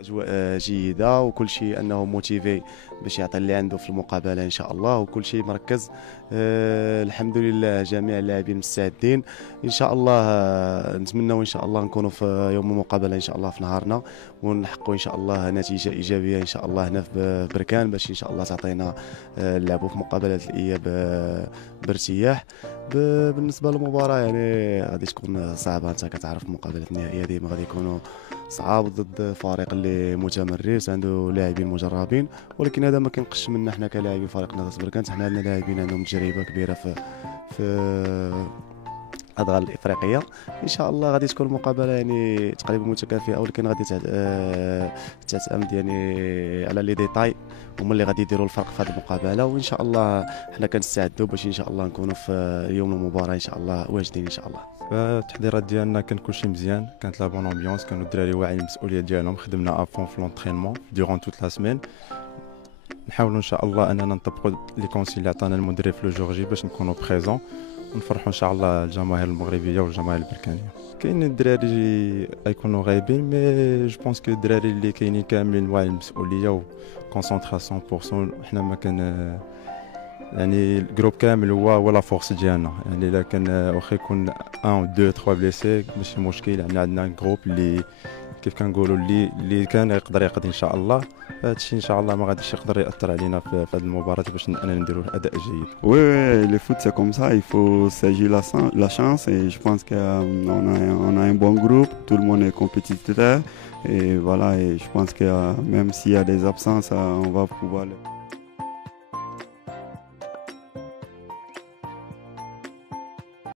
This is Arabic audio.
اجواء جيده وكل شيء انه موتيفي باش يعطي اللي عنده في المقابله ان شاء الله، وكل شيء مركز. الحمد لله جميع اللاعبين مستعدين ان شاء الله. نتمنوا ان شاء الله نكونوا في يوم المقابله ان شاء الله في نهارنا، ونحققوا ان شاء الله نتيجه ايجابيه ان شاء الله هنا في بركان، باش ان شاء الله تعطينا نلعبوا في مقابلات الاياب بارتياح. بالنسبه للمباراه يعني غادي تكون صعبه، انت كتعرف المقابلات النهائيه ديما غادي يكونوا صعاب ضد فريق اللي متمرس عنده لاعبين مجربين، ولكن هذا ما كينقصش منا حنا كلاعبين فريق نهضه بركان. حنا عندنا لاعبين عندهم تجربه كبيره في الادغال الافريقيه. ان شاء الله غادي تكون المقابله يعني تقريبا متكافئه، ولكن غادي تعتمد يعني على لي ديتاي هما اللي غادي يديروا الفرق في هذه المقابله. وان شاء الله حنا كنستعدوا باش ان شاء الله نكونوا في يوم المباراه ان شاء الله واجدين ان شاء الله. التحضيرات ديالنا كان كلشي مزيان، كانت لا بون امبيونس، كانوا الدراري واعيين المسؤوليه ديالهم، خدمنا افون في لونطرينمون ديغون توت لا سيمين. نحاولوا ان شاء الله اننا نطبقوا لي كونسي اللي عطانا المدرب في لو جور جي باش نكونوا بريزون ونفرحوا ان شاء الله الجماهير المغربيه والجماهير البركانيه. كاين الدراري غيكونوا غايبين، مي جو بونس كو الدراري اللي كاينين كاملين واعي المسؤوليه وكونسونطرا 100%. حنا ما كان يعني الجروب كامل هو لا فورس ديالنا، يعني الا كان واخا يكون 1 او 2 3 بليسي ماشي مشكل، يعني عندنا جروب اللي كيف كنقولوا اللي كان يقدر يقضي ان شاء الله. هذا الشيء ان شاء الله ما غاديش يقدر ياثر علينا في هذه المباراه باش اننا نديروا اداء جيد. Oui, oui, le foot c'est comme ça, il faut saisir la chance et je pense qu'on a un bon groupe, tout le monde est compétiteur et voilà, et je pense que même s'il y a des absences, on va pouvoir